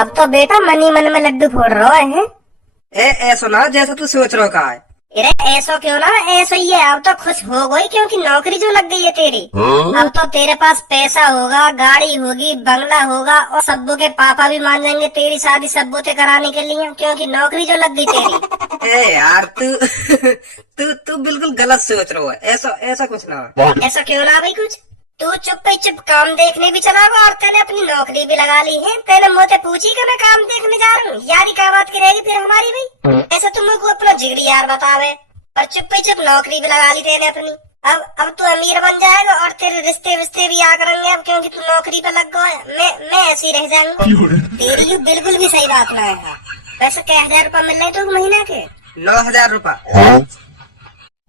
अब तो बेटा मनी मन में लड्डू फोड़ रहा है। ऐसा ना जैसा तू सोच रहा का है। अरे ऐसा क्यों ना, ऐसा ही है। अब तो खुश हो गई क्योंकि नौकरी जो लग गई है तेरी। अब तो तेरे पास पैसा होगा, गाड़ी होगी, बंगला होगा, और सब्बू के पापा भी मान जाएंगे तेरी शादी सब्बू से कराने के लिए, क्योंकि नौकरी जो लग गई तेरी। ए यार तू तू बिल्कुल गलत सोच रहा है। ऐसा कुछ ना है। ऐसा क्यों ना भाई कुछ। तू चुप काम देखने भी चला गया और तेने अपनी नौकरी भी लगा ली है। तेने मुझसे पूछी कि मैं काम देखने जा रहा हूँ, यारी क्या बात की रहेगी फिर हमारी भाई। ऐसा तुम को अपना जिगरी यार बतावे, और चुप नौकरी भी लगा ली तेने अपनी। अब तू अमीर बन जाएगा और तेरे रिश्ते विश्ते भी आ करेंगे अब, क्योंकि तू नौकरी पे लग गया है। मैं ऐसे ही रह जाऊंगा। तेरी बिल्कुल भी सही बात ना है। वैसे क्या 1000 रूपये मिल रहे तो महीना के? 9000 रूपये।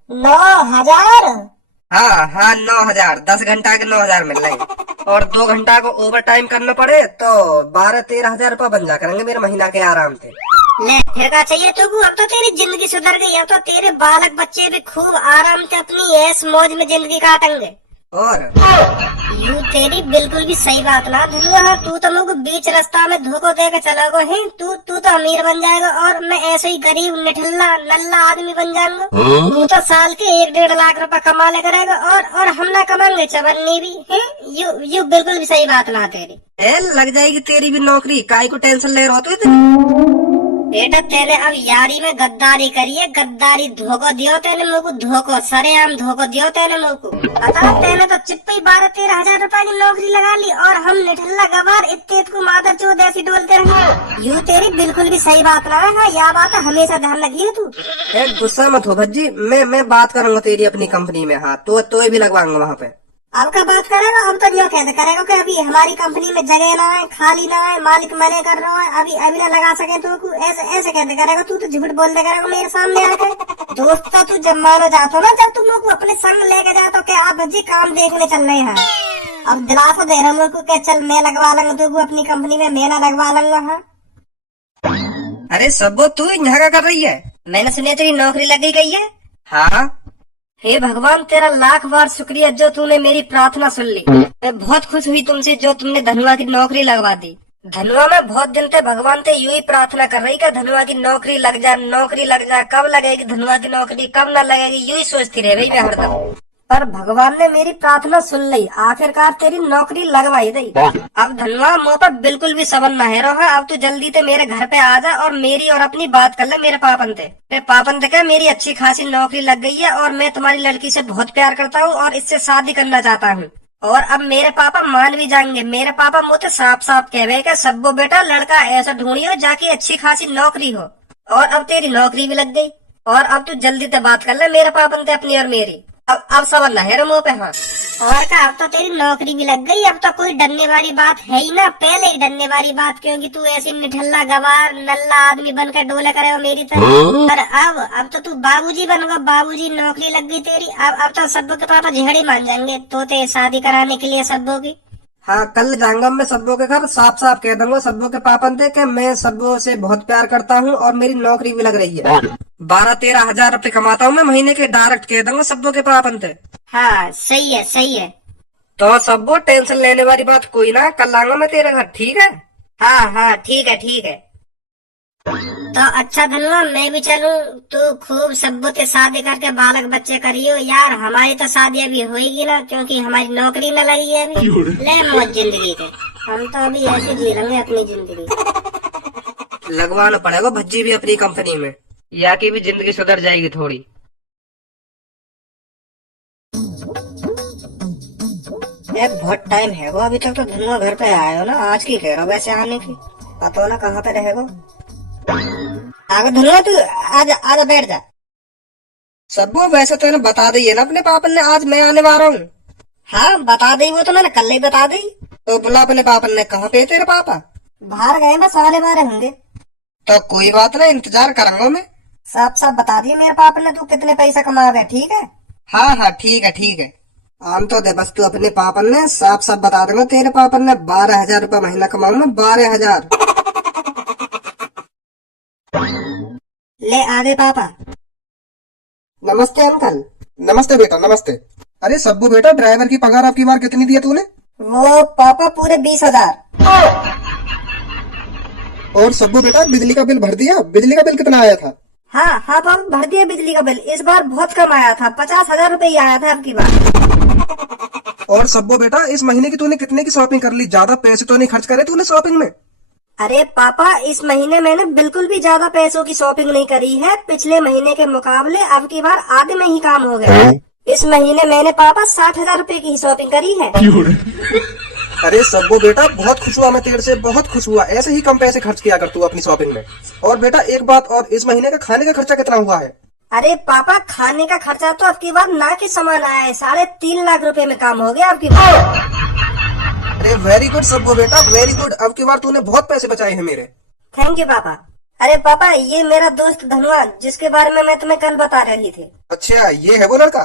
9000? हाँ 9000। 10 घंटा के 9000 मिल रहे हैं, और 2 घंटा को ओवर टाइम करना पड़े तो 12-13 हजार रूपये बन जा करेंगे मेरे महीना के आराम से। ले फिर क्या चाहिए तुमको। अब तो तेरी जिंदगी सुधर गई। अब तो तेरे बालक बच्चे भी खूब आराम से अपनी ऐश मौज में जिंदगी काटेंगे। और यू तेरी बिल्कुल भी सही बात ना धुलुआ। तू तो मुझको बीच रास्ता में धोखो देकर चला गो है। तू तो अमीर बन जाएगा और मैं ऐसे ही गरीब निठल्ला नल्ला आदमी बन जाऊंगा। तू तो साल के 1-1.5 लाख रुपए कमा ले करेगा और हम ना कमाएंगे चवन्नी भी है। यू बिल्कुल भी सही बात ना तेरी। लग जाएगी तेरी भी नौकरी, काहे को टेंशन ले रहा हो तू। बेटा तेने अब यारी में गद्दारी करी है। गद्दारी धोखो दियो तेने मुझको, धोखो सरेआम धोखो दियो तेने मुझको। पता तेने तो चिप्पी 12-13 हजार रूपए की नौकरी लगा ली और हम निठल्ला गवार इतने को मादर चोद ऐसी डोलते रहे। यू तेरी बिल्कुल भी सही बात ना है। यह बात हमेशा ध्यान लगी है तू। गुस्सा मत हो भज्जी, मैं बात करूंगा तेरी अपनी कंपनी में। हाँ तो भी लगवाऊंगा वहाँ पे। अब का बात करेगा। अब तो जो कहते करेगा कि अभी हमारी कंपनी में जगह ना है, खाली ना है, मालिक मने कर रहा है, अभी ना लगा सके तो ऐसे कहते करेगा। तू तो झूठ बोल दे करेगा मेरे सामने आकर। दोस्त तो तू जब मानो जातो ना, जब तुम लोग अपने संग लेके जातो कि आप जी काम देखने चल रहे हैं। अब दिलासा दे रहा मुझको कि चल मैं लगवा लूंगा तू अपनी कंपनी में, मैं ना लगवा लूंगा। हाँ अरे सब्बो तू यहाँ क्या कर रही है? मैंने सुनी तेरी नौकरी लग गई है। हाँ हे भगवान तेरा लाख बार शुक्रिया जो तूने मेरी प्रार्थना सुन ली। मैं बहुत खुश हुई तुमसे जो तुमने धनुआ की नौकरी लगवा दी। धनुआ में बहुत दिन से भगवान से यू ही प्रार्थना कर रही कि धनुआ की नौकरी लग जा, नौकरी लग जा। कब लगेगी धनुआ की नौकरी, कब न लगेगी, यू ही सोचती रह गई मैं हरदम। पर भगवान ने मेरी प्रार्थना सुन ली, आखिरकार तेरी नौकरी लगवाई दी। अब धनुआ मुँह पर बिल्कुल भी सबन न है रहा। अब तू जल्दी से मेरे घर पे आ जा और मेरी और अपनी बात कर ले मेरे पापन से। मेरे पापन से क्या मेरी अच्छी खासी नौकरी लग गई है और मैं तुम्हारी लड़की से बहुत प्यार करता हूँ और इससे शादी करना चाहता हूँ। और अब मेरे पापा मान भी जाएंगे। मेरे पापा मुझे साफ साफ कह रहे कि सब्बो बेटा लड़का ऐसा ढूंढियो जाके अच्छी खासी नौकरी हो। और अब तेरी नौकरी भी लग गई और अब तू जल्दी से बात कर ले मेरे पापन से अपनी और मेरी। अब समझ ला है मुँह पे। हाँ और क्या, अब तो तेरी नौकरी भी लग गई। अब तो कोई डरने वाली बात है ही ना, पहले ही डरने वाली बात, क्योंकि तू ऐसी निठल्ला गवार नल्ला आदमी बनकर डोले करे मेरी तरह। पर अब तो तू बाबूजी बनोगा। बाबूजी नौकरी लग गई तेरी। अब तो सब्बू के पापा झेड़ी मान जाएंगे तो ते शादी कराने के लिए सब्बू की। हाँ कल जाऊंगा मैं सब्बो के घर, साफ साफ कह दूंगा सब्बो के पापन से कि मैं सब्बो से बहुत प्यार करता हूँ और मेरी नौकरी भी लग रही है। 12-13 हजार रूपए कमाता हूँ मैं महीने के, डायरेक्ट कह दूंगा सब्बो के पापन से। हाँ सही है सही है। तो सब्बो टेंशन लेने वाली बात कोई ना, कल आऊंगा मैं तेरे घर, ठीक है? हाँ ठीक है ठीक है। तो अच्छा धनुआ मैं भी चलूं। तू खूब सब्बू से शादी करके बालक बच्चे करियो यार। हमारी तो शादी अभी होगी ना, क्योंकि हमारी नौकरी न लगी है अभी। ले मौज जिंदगी के, हम तो अभी ऐसे जी लेंगे अपनी जिंदगी। लगवाना पड़ेगा भज्जी भी अपनी कंपनी में, या की भी जिंदगी सुधर जाएगी थोड़ी। बहुत टाइम है वो, अभी तक तो धनुआ घर पे आए हो ना। आज की कह रहा वैसे आने की, पता ना कहाँ पे रहेगा। आगे धनुआ तू आजा बैठ जा। सब्बो वैसे तो बता दी है ना अपने पापन ने आज मैं आने वाला हूँ। हाँ बता दी, वो तो मैंने कल ही बता दी। तो बुला अपने पापन ने। कहाँ पे तेरे पापा? बाहर गए, बस आने वाले होंगे। तो कोई बात नहीं, इंतजार करूंगा मैं। साफ बता दिए मेरे पापा ने तू कितने पैसा कमा रहे, ठीक है? हाँ ठीक है। आम तो दे बस तू अपने पापन ने साफ बता दूंगा तेरे पापन ने 12,000 रूपये महीना कमाऊंगा। 12,000। ले आधे पापा। नमस्ते अंकल। नमस्ते बेटा नमस्ते। अरे सब्बू बेटा ड्राइवर की पगार आपकी बार कितनी दी है तूने? वो पापा पूरे 20,000। और सब्बू बेटा बिजली का बिल भर दिया? बिजली का बिल कितना आया था? हाँ हाँ पापा, भर दिया बिजली का बिल। इस बार बहुत कम आया था, 50,000 रुपये ही आया था आपकी बार। और सब्बू बेटा इस महीने की तूने कितने की शॉपिंग कर ली? ज्यादा पैसे तो नहीं खर्च करे तूने शॉपिंग में? अरे पापा, इस महीने मैंने बिल्कुल भी ज्यादा पैसों की शॉपिंग नहीं करी है। पिछले महीने के मुकाबले अब की बार आधे में ही काम हो गया है। इस महीने मैंने पापा 60,000 रुपए की ही शॉपिंग करी है। अरे सब्बू बेटा बहुत खुश हुआ मैं तेरे से, बहुत खुश हुआ। ऐसे ही कम पैसे खर्च किया कर तू अपनी शॉपिंग में। और बेटा एक बात और, इस महीने का खाने का खर्चा कितना हुआ है? अरे पापा, खाने का खर्चा तो अब की बार ना के समान आया है। 3.5 लाख रुपए में काम हो गया अब की बार। अरे वेरी गुड सब्बू बेटा, वेरी गुड। अब की बार तूने बहुत पैसे बचाए हैं मेरे। थैंक यू पापा। अरे पापा, ये मेरा दोस्त धनुआ, जिसके बारे में मैं तुम्हें कल बता रही थी। अच्छा ये है वो लड़का?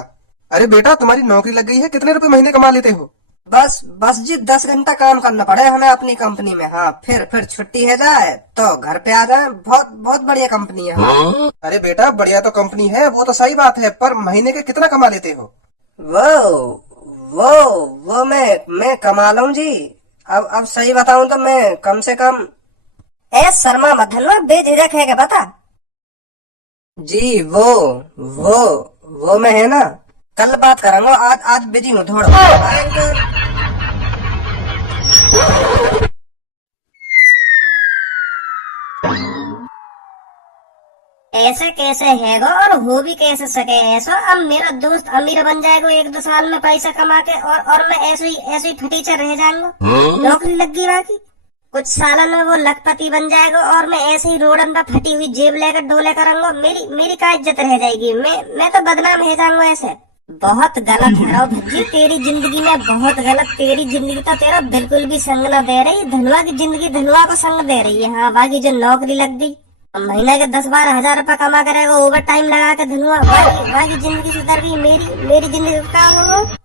अरे बेटा तुम्हारी नौकरी लग गई है, कितने रुपए महीने कमा लेते हो? बस जी 10 घंटा काम करना पड़े हमें अपनी कंपनी में। हाँ, फिर छुट्टी है जाए तो घर पे आ जाए। बहुत बहुत बढ़िया कंपनी है। हाँ। अरे बेटा बढ़िया तो कंपनी है, वो तो सही बात है, पर महीने के कितना कमा लेते हो? वो मैं कमा लूं जी। अब सही बताऊं तो मैं कम से कम। शर्मा मत धनुआ, बेझिझक है क्या बता। जी वो मैं है ना, कल बात करूंगा। आज बिजी हूँ थोड़ा। ऐसे कैसे हैगो और हो भी कैसे सके ऐसा। अब मेरा दोस्त अमीर बन जाएगा 1-2 साल में पैसा कमा के, और मैं ऐसे ही फटीचर रह जाऊंगा। नौकरी लग गई बाकी कुछ सालन में वो लखपति बन जाएगा, और मैं ऐसे ही रोडन पर फटी हुई जेब लेकर डोले करूंगा। मेरी क्या इज्जत रह जाएगी। मैं तो बदनाम रह जाऊंगा ऐसे। बहुत गलत है रो भज्जी, तेरी जिंदगी में बहुत गलत। तेरी जिंदगी तो तेरा बिल्कुल भी संग न दे रही। धनुआ की जिंदगी धनुआ को संग दे रही है। हाँ, बाकी जो नौकरी लग गई, महीने के 10-12 हजार रुपया कमा करेगा ओवर टाइम लगा के धनुआ, बाकी जिंदगी सुधर गई। मेरी जिंदगी का होगा।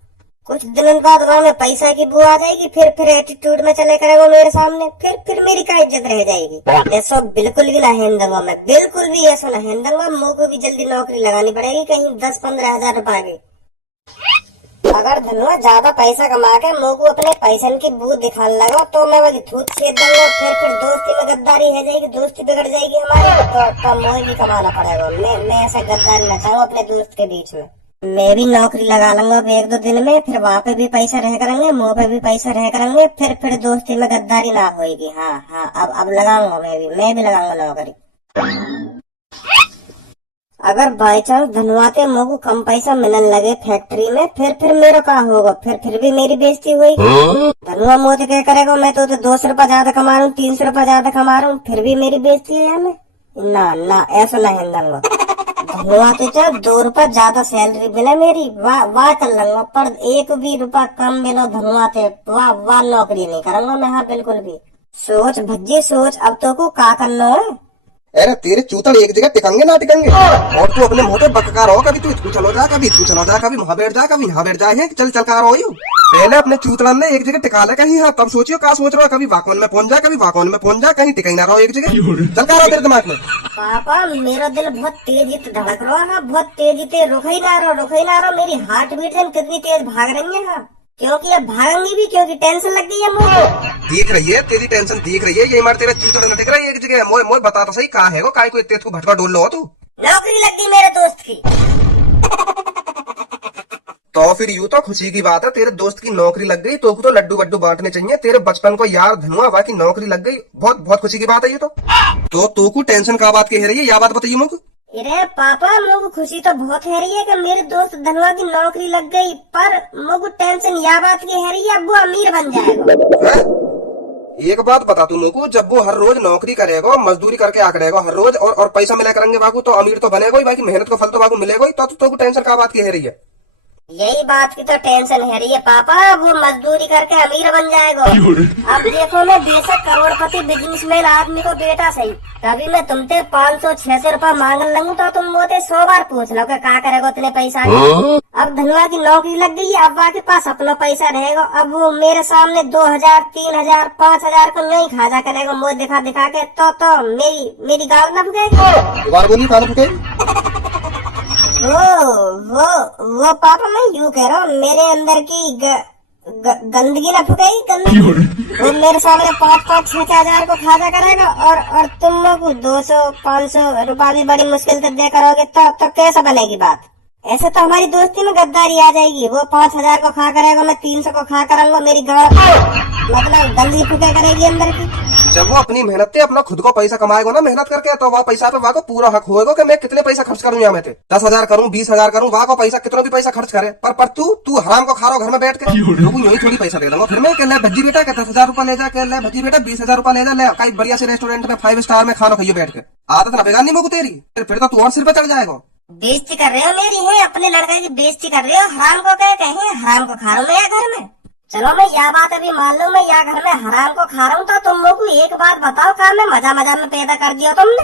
कुछ दिन बाद गाँव में पैसा की बुआ आ जाएगी, फिर एटीट्यूड में चले करेगा मेरे सामने। फिर मेरी क्या इज्जत रह जाएगी। ऐसा बिल्कुल भी ना हेंदूंगा मैं, बिल्कुल भी ऐसा ना हेंदूंगा। मुँह को भी जल्दी नौकरी लगानी पड़ेगी, कहीं 10-15 हजार रुपए की। अगर धनुआ ज्यादा पैसा कमा के मुँह को अपने पैसन की बू दिखाने लगा तो मैं वही थूत छेद दूंगा। फिर दोस्ती में गद्दारी है जाएगी, दोस्ती बिगड़ जाएगी हमारी। तो मुझे भी कमाना पड़ेगा। मैं ऐसे गद्दारी न चाहूँ अपने दोस्त के बीच में। मैं भी नौकरी लगा लूंगा 1-2 दिन में, फिर वहाँ पे भी पैसा रह करेंगे, मुँह पे भी पैसा रह करेंगे। फिर दोस्ती में गद्दारी ना होगी। हाँ, अब लगाऊंगा मैं भी लगाऊंगा नौकरी। अगर बाई चांस धनुआते मुँह को कम पैसा मिलने लगे फैक्ट्री में, फिर मेरा क्या होगा। फिर भी मेरी बेइज्जती हुई। धनुआ मुँह से क्या करेगा, मैं तो 200 रुपया ज्यादा कमा रहा हूँ, 300 रुपया ज्यादा कमा रहा हूँ, फिर भी मेरी बेइज्जती है हमें। ना ऐसा ना हिंदूंगा। धनुआ तो चाहे 2 रुपया ज्यादा सैलरी मिले मेरी, वाह कर लूंगा, पर 1 भी रुपया कम मिलो धनुआते, वाह नौकरी नहीं करूंगा मैं। हाँ बिल्कुल भी। सोच भज्जी सोच, अब तो को क्या करना है। अरे तेरे चूतड़ एक जगह टिकेंगे ना टिकेंगे। और तू अपने मुंह पे बकका रहो, कभी तू चलो जा, कभी तू चलो जा, कभी वहाँ बैठ जा, कभी यहाँ बैठ जाए। चल का रहो यू। पहले अपने चूतड़न ने एक जगह टिका ले कहीं। हाँ तब सोचियो क्या सोच रहा हो। कभी वाकवन में पहुंच जा, कभी वाकवन में पहुंच जा, कहीं टिकाई ना रहो एक जगह। चल का रहो तेरे दिमाग में। पापा मेरा दिल बहुत तेजी से धड़क रहा है, बहुत तेजी से। रुक ही ना रहा। मेरी हार्ट बीट कितनी तेज भाग रही है। हाँ क्योंकि अब भागेंगी भी, क्योंकि टेंशन लग गई है मुझे। दिख रही है तेरी टेंशन, दिख रही है। ये मार तेरे चूतड़ न टिक रहा है एक जगह। मोए बता तो सही कहा है वो, काय को इतने भटका डोल लो तू। नौकरी लग गई मेरे दोस्त की। तो फिर यूं तो खुशी की बात है, तेरे दोस्त की नौकरी लग गई। तो लड्डू वड्डू बांटने चाहिए तेरे बचपन को यार धनुआ, बाकी नौकरी लग गई। बहुत खुशी की बात है ये तो को टेंशन का बात कह रही है, या बात बताइए मुझको। अरे पापा, मुझे खुशी तो बहुत है रही है कि मेरे दोस्त धनुआ की नौकरी लग गई, पर मुझे टेंशन या बात की है रही है, अब वो अमीर बन जाएगा। एक बात बता तू मुझको, जब वो हर रोज नौकरी करेगा, मजदूरी करके आ करेगा हर रोज, और पैसा मिला करेंगे बाकू, तो अमीर तो बनेगा ही, बाकी मेहनत का फल तो बाकू मिलेगा ही। तो टेंशन का बात की है रही है। यही बात की तो टेंशन है रही है पापा, वो मजदूरी करके अमीर बन जाएगा। अब देखो मैं बेशक करोड़पति बिजनेसमैन आदमी को बेटा सही, कभी मैं तुमसे 500-600 रुपया मांग लूँ तो तुम मोते 100 बार पूछ लो क्या करेगा उतने पैसा। अब धनुआ की नौकरी लग गई, अब के पास अपना पैसा रहेगा। अब वो मेरे सामने 2000, 3000, 5000 को नहीं खाजा करेगा मुँह दिखा के, तो मेरी गाल न फुकेगी। वो पापा मैं यूँ कह रहा हूँ, मेरे अंदर की गंदगी ना फुकेगी, गंदगी। वो मेरे सामने 5-5, 6 हजार को खाजा करेगा और तुम लोग 200-500 रुपया भी बड़ी मुश्किल से दे करोगे तो कैसा बनेगी बात? ऐसे तो हमारी दोस्ती में गद्दारी आ जाएगी। वो 5 हजार को खा करेगा, मैं 300 को खा करूंगा, मेरी गाँव मतलब गंदगी फुके करेगी अंदर की। जब वो अपनी मेहनत से अपना खुद को पैसा कमाएगा ना मेहनत करके, तो वह पैसा पे वहाँ को पूरा हक होएगा कि मैं कितने पैसा खर्च करूँ यहाँ में थे 10,000 करूँ 20,000 करूँ, वहाँ को पैसा कितना भी पैसा खर्च करे। पर तू हराम को खा रहा हो घर में बैठ के, यही थोड़ी पैसा दे दूंगा फिर मैं ले भज्जी बेटा के 10,000 रुपया ले जा के, ले भज्जी बेटा 20,000 रुपया ले जा, ले कहीं बढ़िया से रेस्टोरेंट में 5 स्टार में खाना खाइए बैठ के। आदत ना बेगानी मुझको तेरी, फिर तो तू और सिर पे चढ़ जाएगा। बेइज्जती कर रहे हो मेरी, है अपने लड़के की बेइज्जती कर रहे हो। हराम को कहे हराम को खा रहा हूँ मैं यहाँ घर में। चलो मैं यह बात अभी मान लूं, मैं यहाँ घर में हराम को खा रहा हूँ, तो तुम लोग को एक बात बताओ, काम में मजा में पैदा कर दिया तुमने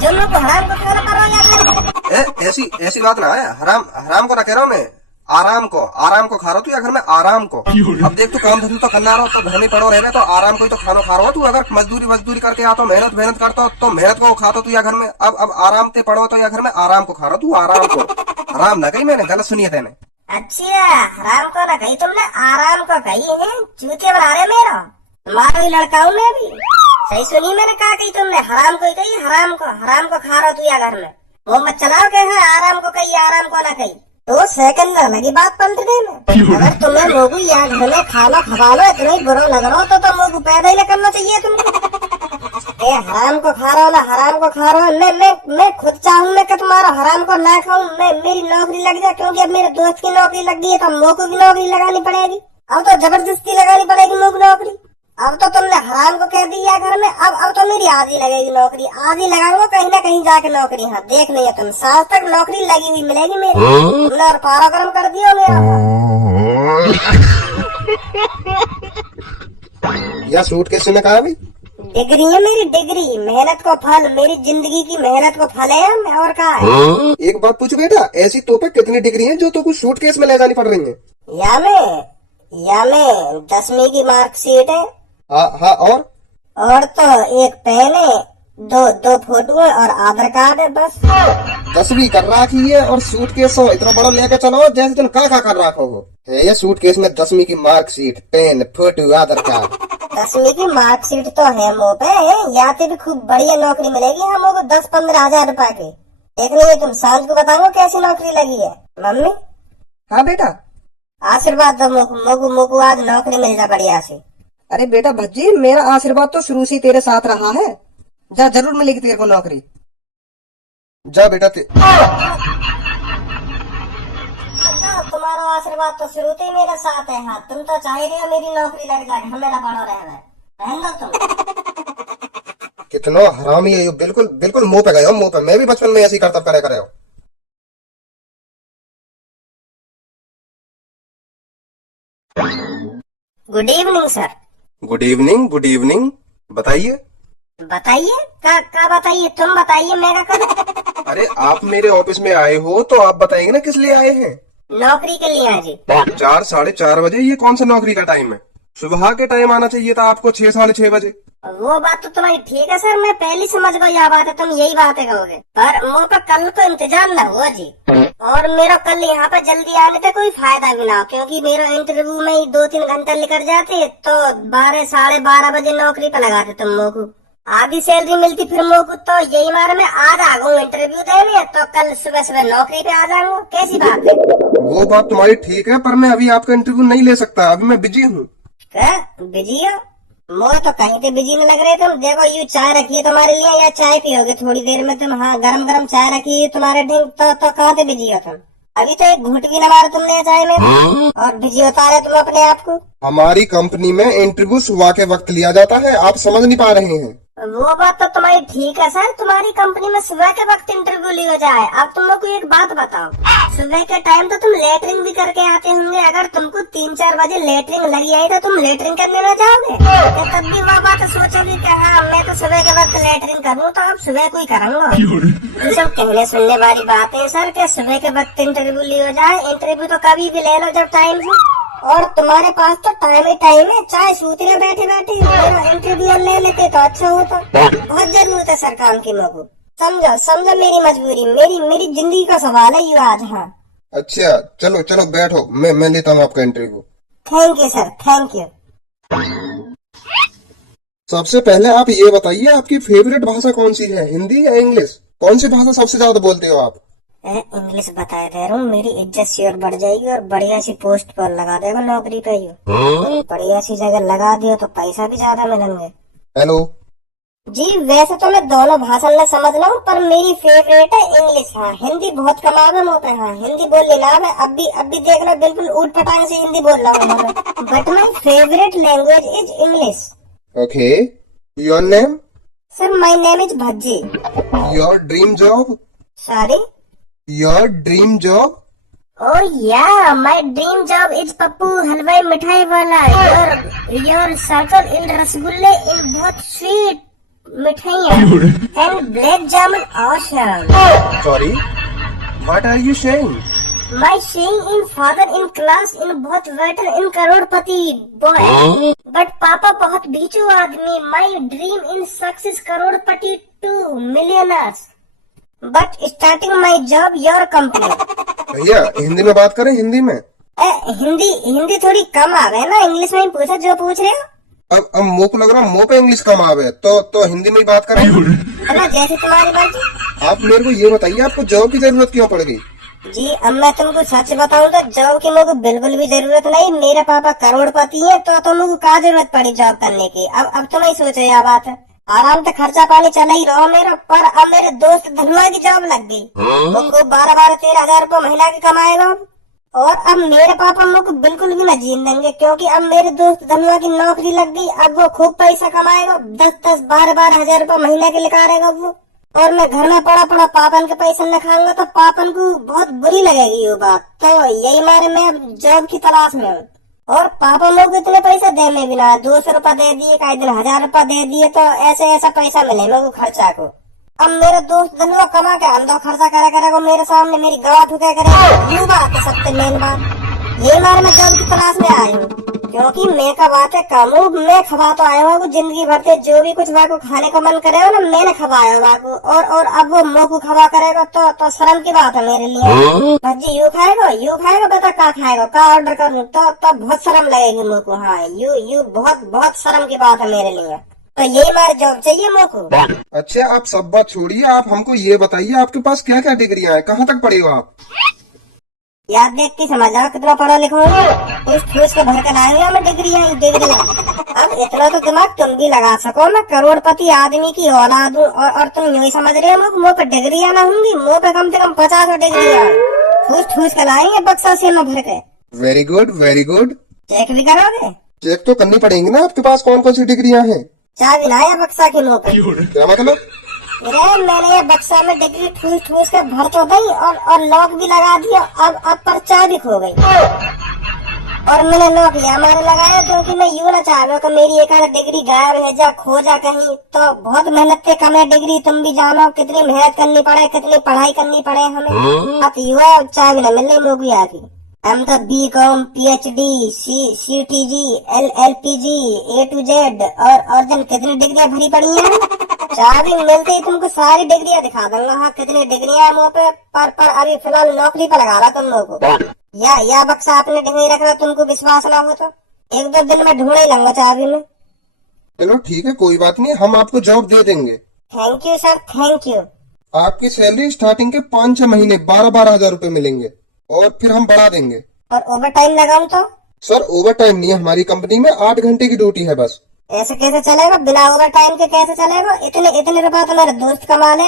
जो लोग को हराम को खा रहा है। ऐसी बात ना है, हराम को ना कह रहा हूँ मैं, आराम को खा रहा हूँ तू या घर में आराम को। अब देख तू काम धंधा तो करना रहा तो घर में पड़ो रह तो आराम को ही तो खाना खा रहा हो तू। अगर मजदूरी करके आता मेहनत करता तो मेहनत को खाता तू या घर में। अब आराम से पड़ो तो या घर में आराम को खा रहा तू, आराम को। हराम ना कही मैंने, गलत सुनिए तेने। अच्छा हराम को ना कही तुमने, आराम को कही है। चूतिया बना रहे मेरा, तुम्हारा भी लड़का हूँ मैं भी। सही सुनी मैंने, कहा कही तुमने, हराम को ही कही, हराम को खा रहा तू या घर में। वो मत चलाओ के है आराम को कही, आराम को ना कही तो सेकंड लगी बात पलटने में। अगर तुम्हें लोगों यहाँ घर में खाना खवा लो इतना ही बुरा लग रहा हो तो तुम लोग पैदा ही न करना चाहिए तुमको। हराम को खा रहा हो ना, हराम को खा रहा हो। मैं खुद चाहूँ मैं कि तुम्हारा हराम को ना खाऊं, मैं मेरी नौकरी लग जाए, क्योंकि अब मेरे दोस्त की नौकरी लग गई है तो मोह को भी नौकरी लगानी पड़ेगी। अब तो जबरदस्ती लगानी पड़ेगी मोह की नौकरी। अब तो तुमने हराम को कह दिया घर में, अब तो मेरी आधी लगेगी नौकरी, आधी लगाऊंगा कहीं ना कहीं जाके नौकरी। हाँ देख नहीं है तुम, साल तक नौकरी लगी हुई मिलेगी मेरी। तुमने और पारा गर्म कर दिया मेरा। या सूटकेस में कहा भाई? डिग्री है मेरी, डिग्री, मेहनत को फल, मेरी जिंदगी की मेहनत को फल है। और कहा है? एक बात पूछ बेटा, ऐसी तो पे कितनी डिग्री है जो तो कुछ सूटकेस में ले जानी पड़ रही है? या में 10वीं की मार्कशीट है। हाँ और तो एक पेन है, दो फोटो है और आधार कार्ड है, बस। 10वीं कर रखी है और सूटकेस हो इतना बड़ा लेके चलो जैसे तुम का कर रखो हो। है ये सूटकेस में 10वीं की मार्कशीट, पेन, फोटो, आधार कार्ड। 10वीं की मार्कशीट तो है मुँह पे, यहाँ से भी खूब बढ़िया नौकरी मिलेगी हम लोग को 10-15 हजार रुपए की। देख लीजिए तुम, सांझ को बताऊंगा कैसी नौकरी लगी है। मम्मी हाँ बेटा, आशीर्वाद दो मुझको आज नौकरी मिल जा बढ़िया से। अरे बेटा भज्जी, मेरा आशीर्वाद तो शुरू से तेरे साथ रहा है। जा, जरूर मिलेगी तेरे को नौकरी। जा बेटा तुम्हारा आशीर्वाद तो शुरू से ही मेरे साथ है। हाँ तुम तो चाह रहे हो मेरी नौकरी लग जाए, हमें बड़ा रहना तुम। कितना हरामी है, बिल्कुल मुंह पे गए हो, मुंह पे। मैं भी बचपन में ऐसी करतब करे हो। Good evening sir. Good evening. बताइए क्या बताइए, तुम बताइए, मैं क्या करूं? अरे आप मेरे ऑफिस में आए हो तो आप बताएंगे ना किस लिए आए हैं? नौकरी के लिए जी। 4 साढ़े 4 बजे? ये कौन सा नौकरी का टाइम है? सुबह के टाइम आना चाहिए था आपको, 6 साढ़े 6 बजे। वो बात तो तुम्हारी ठीक है सर, मैं पहले समझ गई यह बात है, तुम यही बातें कहोगे, पर मुझ पर कल को इंतजाम न हुआ जी। और मेरा कल यहाँ पे जल्दी आने का कोई फायदा भी ना हो, क्योंकि मेरा इंटरव्यू में ही 2-3 घंटे निकल जाते तो 12 साढ़े 12 बजे नौकरी पे लगाते तुम लोग को। आधी सैलरी मिलती फिर लोग को, तो यही मारे मैं आज आ गऊँ इंटरव्यू देने, तो कल सुबह नौकरी पे आ जाऊंगा। कैसी बात है? वो बात तुम्हारी ठीक है, पर मैं अभी आपका इंटरव्यू नहीं ले सकता, अभी मैं बिजी हूँ। बिजी हो? मुझे तो कहीं पे बिजी न लग रहे तुम। देखो ये चाय रखी है तुम्हारे लिए, या चाय पियोगे थोड़ी देर में तुम? हाँ गरम चाय रखी है तुम्हारे ढंग, तो कहाँ पे बिजी हो तुम? अभी तो एक घूंट भी न मारा तुमने चाय में और बिजी होता रहे तुम अपने आप को। हमारी कंपनी में इंटरव्यू सुबह के वक्त लिया जाता है, आप समझ नहीं पा रहे हैं। वो बात तो तुम्हारी ठीक है सर, तुम्हारी कंपनी में सुबह के वक्त इंटरव्यू लिया जाए। अब तुम लोग को एक बात बताओ, सुबह के टाइम तो तुम लेटरिंग भी करके आते होंगे, अगर तुमको 3-4 बजे लेटरिंग लगी आई तो तुम लेटरिंग करने न जाओगे? तो तब भी वो बात सोचोगे कि हाँ मैं तो सुबह के वक्त लेटरिंग करूँ, तो अब सुबह को ही करूँगा। ये सब कहने सुनने वाली बात है सर, कि सुबह के वक्त इंटरव्यू लिया जाए। इंटरव्यू तो कभी भी ले लो जब टाइम से, और तुम्हारे पास तो टाइम ही टाइम है, चाहे सूती में बैठे इंटरव्यू ले लेते तो अच्छा होता। बहुत जरूरत है सर काम की लोगों, समझो मेरी मजबूरी, मेरी जिंदगी का सवाल है ये आज। हाँ अच्छा चलो बैठो, मैं लेता हूँ आपका interview. Thank you sir, thank you. सबसे पहले आप ये बताइए आपकी फेवरेट भाषा कौन सी है, हिंदी या इंग्लिश? कौन सी भाषा सबसे ज्यादा बोलते हो आप? इंग्लिश बता दे रहा हूँ, मेरी इज्जत श्योर बढ़ जाएगी और बढ़िया सी पोस्ट पर लगा देगा नौकरी पे। यू बढ़िया सी जगह लगा दियो तो पैसा भी ज्यादा मिलेंगे। हेलो जी वैसे तो मैं दोनों भाषा में समझ रहा हूँ, पर मेरी फेवरेट है इंग्लिश। हाँ हिंदी बहुत कमाल है मुँह पे। हाँ हिंदी बोल लेना, मैं अब भी देख रहा बिल्कुल ऊट पटांग से हिंदी बोल रहा हूँ, but my favourite language is English. Okay, your name? Sir my name is Bhajji. Your dream job? Sorry? Your dream job? Oh yeah, my dream job is Pappu हलवाई मिठाई वाला। Your circle in रसगुल्ले in बहुत sweet मिठाइयाँ and black jamun awesome। Sorry, what are you saying? My saying in father in class in बहुत waiter in Crorepati boy, but पापा बहुत बीचू आदमी। My dream in success Crorepati 2 millionaires, but starting my job your company। भैया हिंदी में बात करें, हिंदी में। हिंदी थोड़ी कम आ गए ना, इंग्लिश में ही पूछा जो पूछ रहे हो। अब मुँह को लग रहा मुँह पे इंग्लिश कम आवे तो हिंदी में ही बात करें। है ना, जैसे तुम्हारी मर्जी। आप मेरे को ये बताइए आपको जॉब की जरूरत क्यों पड़ गई? जी अब मैं तुमको सच बताऊं तो जॉब की मुझे बिल्कुल भी जरूरत नहीं। मेरे पापा करोड़पति हैं तो तुमको क्या जरूरत पड़ी जॉब करने की। अब तो नहीं सोचो यह बात है, आराम से खर्चा पानी चला ही रहो मेरा। पर अब मेरे दोस्त धनुआ की जॉब लग गई, वो 12-13 हजार रुपये महीना की कमाएगा। और अब मेरे पापा मुझको बिल्कुल भी न जीन देंगे, क्योंकि अब मेरे दोस्त धनुआ की नौकरी लग गई। अब वो खूब पैसा कमाएगा, 10-10, 12-12 हजार रुपये महीने के निकालेगा वो। और मैं घर में पड़ा पापन के पैसे न खाऊंगा तो पापन को बहुत बुरी लगेगी ये बात। तो यही मारे मैं अब जॉब की तलाश में हूँ। और पापा लोग इतने पैसे दे में भी ना, 200 रुपया दे दिए, कई दिन 1000 रुपया दे दिए, तो ऐसा पैसा मिले मेरे को खर्चा को। अब मेरे दोस्त धनुआ कमा के अंदर खर्चा करेगा मेरे सामने, मेरी गवा ठुके करेगा। ये बात है सबसे मेन बात। ये मारे मैं जॉब की तलाश में आई हूँ, क्योंकि मैं का बात है कामू मैं खबा तो आया हूँ जिंदगी भर से। जो भी कुछ वाको खाने को मन करेगा ना मैंने खबाया वाको, और अब वो मुँह को खबा करेगा तो शर्म की बात है मेरे लिए। भज्जी यू खाएगा बता क्या खाएगा, क्या ऑर्डर करूँ तो बहुत शर्म लगेगी मुँह को। हाँ यू बहुत शर्म की बात है मेरे लिए। तो यही हमारी जॉब चाहिए मुँह को। अच्छा आप सब बात छोड़िए, आप हमको ये बताइए आपके पास क्या क्या डिग्रियां हैं, कहाँ तक पढ़े हो आप? याद देख के समझ जाओ कितना पढ़ा लिखा हूँ। उस ठूस के भर कर लाएंगे मैं डिग्रियां। अब इतना तो दिमाग तुम भी लगा सको, मैं करोड़पति आदमी की औलाद हूँ और तुम यूँ ही समझ रहे हो मुँह पे डिग्रियां ना होंगी। मुँह पे कम से कम 50 डिग्रियां ठूस के लाएंगे बक्सा से में भर के। Very good very good. Check भी करोगे? चेक तो करनी पड़ेगी ना, आपके पास कौन कौन सी डिग्रियां हैं? चाबी लाया बक्सा के मुँह पे। क्या मतलब? मैंने ये बक्सा में डिग्री ठूस के भर तो गई और लॉक भी लगा दिया। अब पर चाबी खो गई और मैंने लॉक यहाँ मारे लगाया, क्योंकि मैं यूँ ना चाह रहा कि मेरी एक आध डिग्री गायब है जा खो जा कहीं। तो बहुत मेहनत से कम है डिग्री, तुम भी जानो कितनी मेहनत करनी पड़े, कितनी पढ़ाई करनी पड़े हमें। अब युवा चाबी न मिलने मुझे आती। हम तो BCom, PhD, CTG, LLPG, A to Z और जन कितनी डिग्रियां भरी पड़ी हैं। चाबी मिलते ही तुमको सारी डिग्रियां दिखा दूंगा। हाँ कितनी डिग्रियां है मुँह पे। पर अभी फिलहाल नौकरी पर लगा रहा तुम लोगों को। या बक्सा अपने डिग्री रख रहा, तुमको विश्वास ना हो तो 1-2 दिन में ढूंढ ही लूंगा चाबी में। चलो ठीक है कोई बात नहीं, हम आपको जॉब दे देंगे। Thank you sir, thank you. आपकी सैलरी स्टार्टिंग के 5-6 महीने 12-12 हजार रूपए मिलेंगे और फिर हम बढ़ा देंगे। और ओवर टाइम लगाऊं तो? सर ओवर टाइम नहीं है, हमारी कंपनी में 8 घंटे की ड्यूटी है बस। ऐसे कैसे चलेगा, बिना ओवर टाइम के कैसे चलेगा? इतने रुपए तो मेरे दोस्त कमा ले।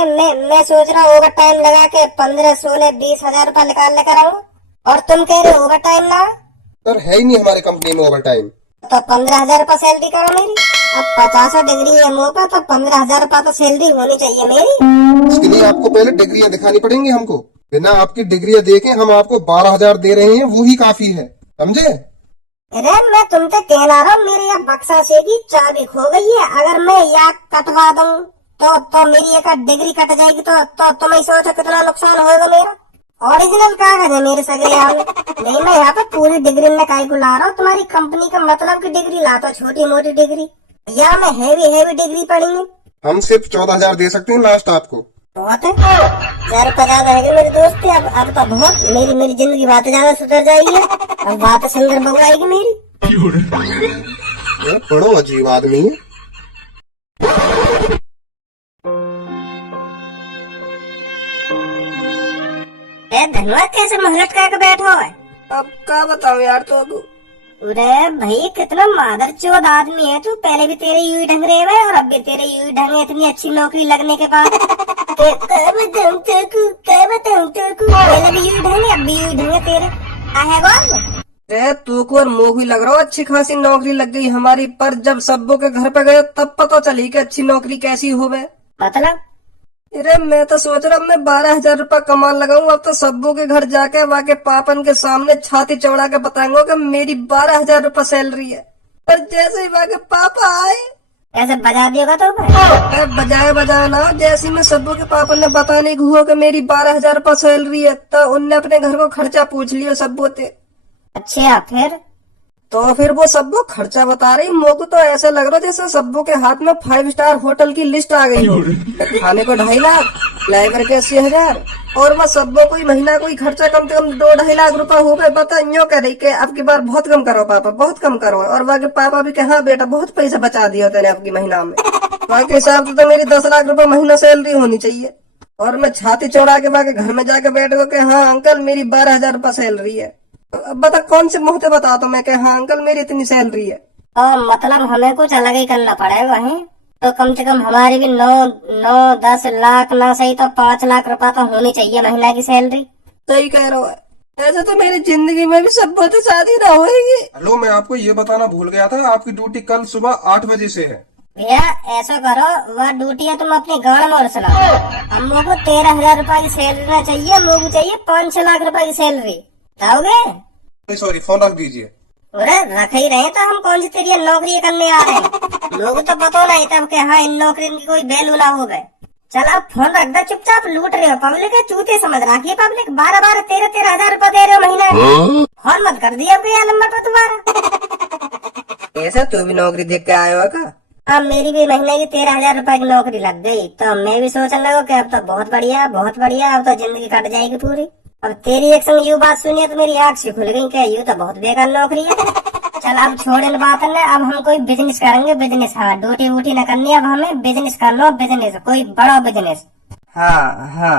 मैं सोच रहा हूँ ओवर टाइम लगा के 15, 16, 20 हजार रूपया निकाल लेकर आऊँ, और तुम कह रहे हो ओवर टाइम ना? सर है ही नहीं हमारे कंपनी में ओवर टाइम। तो 15,000 रूपया सैलरी करो मेरी। अब 50 डिग्री है मुँह पर, तो 15,000 रूपया तो सैलरी होनी चाहिए मेरी। इसके लिए आपको पहले डिग्रियां दिखानी पड़ेंगी हमको। बिना आपकी डिग्रियां देखे हम आपको 12,000 दे रहे हैं, वो ही काफी है, समझे? अरे मैं तुमसे कहला रहा हूँ, मेरे यहाँ बक्सा से की चाबी खो गई है। अगर मैं यहाँ कटवा दूँ तो मेरी एक डिग्री कट जाएगी। तो तुम ही सोचो कितना नुकसान होगा मेरा। ओरिजिनल कागज है मेरे सगरे यहाँ। नहीं मैं यहाँ पे पूरी डिग्री में काहे को ला रहा हूँ, तुम्हारी कंपनी का मतलब की डिग्री लाता, छोटी मोटी डिग्री। यहाँ में हैवी डिग्री पड़ी है। हम सिर्फ 14,000 दे सकते हैं लास्ट आपको। बहुत है, 4 रुपया ज्यादा है मेरे दोस्त। अब तो बहुत मेरी जिंदगी बात ज्यादा सुधर जाएगी। अब बात सुंदर बहू आएगी मेरी। ये बड़ो अजीब आदमी है। धनवा कैसे मुंह लटका के बैठो है? अब क्या बताऊं यार तो अब अरे भाई कितना मादरचोद आदमी है तू। पहले भी तेरे यूं ही ढंग रहे हुए और अब भी तेरे यूं ही ढंग है, इतनी अच्छी नौकरी लगने के बाद। क्या बताऊं तेरे को, पहले भी यूं ही ढंग है, अब भी यूं ही ढंग है तेरे। है बोल तू को और मोह ही लग रहा हो, अच्छी खासी नौकरी लग गई हमारी, पर जब सब्बों के घर पे गए तब पता चली कि अच्छी नौकरी कैसी होवे। मतलब अरे मैं तो सोच रहा हूँ मैं 12,000 रुपया कमान लगाऊं। अब तो सब्बों के घर जाके वहाँ के पापन के सामने छाती चौड़ा के बताऊंगा कि मेरी 12,000 रुपया सैलरी है। पर जैसे ही वहाँ के पापा आए ऐसे बजा दिएगा तो मैं बजाए ना, जैसे ही मैं सब्बों के पापा ने बताने को हुआ कि मेरी 12,000 रुपया सैलरी है, तो उनने अपने घर को खर्चा पूछ लिया सब्बों से। अच्छा फिर वो सब्बो खर्चा बता रही। मोको तो ऐसा लग रहा जैसे सब्बो के हाथ में 5 स्टार होटल की लिस्ट आ गई हो। खाने को 2.5 लाख, ड्राइवर के 80,000, और वह सब्बो कोई महीना कोई खर्चा कम से कम 2-2.5 लाख रुपया हो गए। बता यूँ कह रही के अब की बार बहुत कम करो पापा, बहुत कम करो। और वहाँ के पापा भी कहा बेटा बहुत पैसा बचा दिया तेने आपकी महीना में। वहाँ के हिसाब से तो मेरी 10 लाख रुपया महीना सैलरी होनी चाहिए। और मैं छाती चौड़ा के वहाँ के घर में जाके बैठ गो के हाँ अंकल मेरी 12,000 रुपया सैलरी है। अब बता कौन से मुंह से बता तो मैं कि हाँ अंकल मेरी इतनी सैलरी है। और मतलब हमें कुछ अलग ही करना पड़ेगा है। तो कम से कम हमारी भी 9-10 लाख ना सही तो 5 लाख रुपया तो होनी चाहिए महीना की सैलरी। सही कह रहा है। ऐसे तो मेरी जिंदगी में भी सब बहुत शादी ना होगी। हेलो, मैं आपको ये बताना भूल गया था, आपकी ड्यूटी कल सुबह 8 बजे से है। भैया ऐसा करो, वह ड्यूटी है तुम अपनी गाड़ में उड़सला। हम लोग को 13,000 रुपया की सैलरी ना चाहिए, मुझे चाहिए 5-6 लाख रुपया की सैलरी। बताओगे? सॉरी, फोन रख दीजिए। अरे रख ही रहे तो हम कौन सी तेरी नौकरी करने आ रहे हैं। लोग तो पता नहीं तब के हाँ इन नौकरी की कोई वैल्यू ना हो गए। चल अब फोन रख दे, चुपचाप लूट रहे हो पब्लिक है, चूते समझ रखिए पब्लिक। 12-12, 13-13 रुपया दे रहे हो महीना। फोन मत कर दिया नंबर पर तुम्हारा। ऐसा तू भी नौकरी देख के आया हो का? अब मेरी भी महीने की 13,000 रुपए की नौकरी लग गई तो मैं भी सोचने लगा कि अब तो बहुत बढ़िया, अब तो जिंदगी कट जाएगी पूरी। अब तेरी एक संग यू बात सुनिए तो मेरी आँख से खुल गई कि यू तो बहुत बेकार नौकरी है। चल अब छोड़ इन बात ने, अब हम कोई बिजनेस करेंगे। बिजनेस, हाँ ड्यूटी वूटी न करनी, अब हमें बिजनेस कर लो। बिजनेस कोई बड़ा बिजनेस। हाँ हाँ